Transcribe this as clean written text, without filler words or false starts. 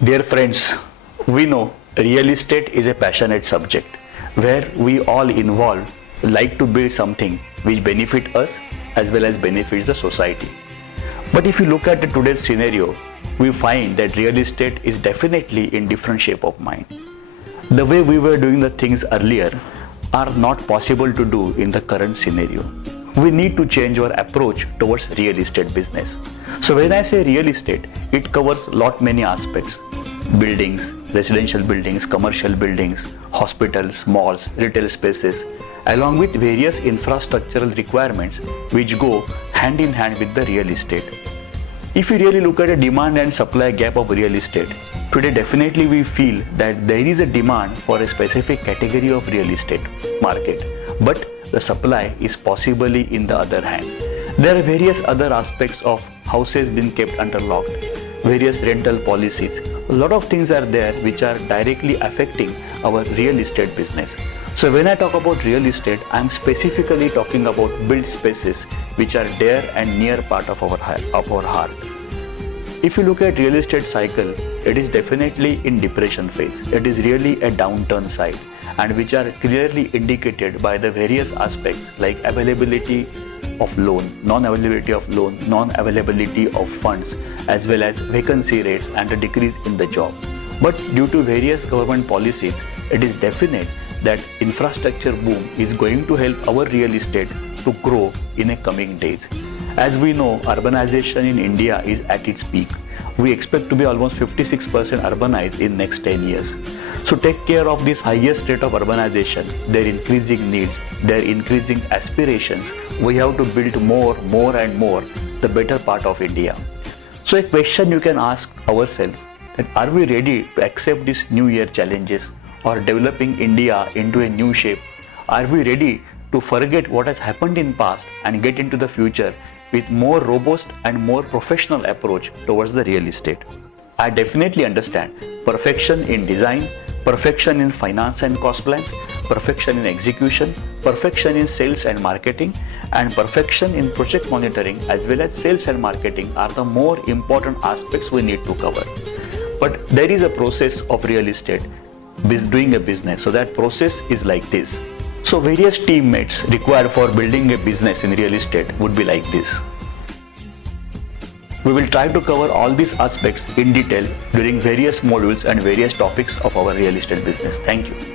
Dear friends, we know real estate is a passionate subject where we all involved like to build something which benefit us as well as benefits the society. But if you look at today's scenario, we find that real estate is definitely in different shape of mind. The way we were doing the things earlier are not possible to do in the current scenario. We need to change our approach towards real estate business. So when I say real estate, it covers lot many aspects. Buildings, residential buildings, commercial buildings, hospitals, malls, retail spaces, along with various infrastructural requirements which go hand in hand with the real estate. If you really look at a demand and supply gap of real estate, today definitely we feel that there is a demand for a specific category of real estate market, but the supply is possibly in the other hand. There are various other aspects of houses being kept underlocked, various rental policies. A lot of things are there which are directly affecting our real estate business. So when I talk about real estate, I am specifically talking about built spaces which are dear and near part of our heart. If you look at real estate cycle, it is definitely in depression phase. It is really a downturn side, and which are clearly indicated by the various aspects like availability of loan, non-availability of loan, non-availability of funds, as well as vacancy rates and a decrease in the job. But due to various government policies, it is definite that infrastructure boom is going to help our real estate to grow in the coming days. As we know, urbanization in India is at its peak. We expect to be almost 56% urbanized in next 10 years. So take care of this highest rate of urbanization, their increasing needs, their increasing aspirations. We have to build more and more the better part of India. So a question you can ask ourselves, that are we ready to accept these new year challenges or developing India into a new shape? Are we ready to forget what has happened in past and get into the future with more robust and more professional approach towards the real estate? I definitely understand perfection in design, perfection in finance and cost plans, perfection in execution, perfection in sales and marketing, and perfection in project monitoring as well as sales and marketing are the more important aspects we need to cover. But there is a process of real estate doing a business. So that process is like this. So various teammates required for building a business in real estate would be like this. We will try to cover all these aspects in detail during various modules and various topics of our real estate business. Thank you.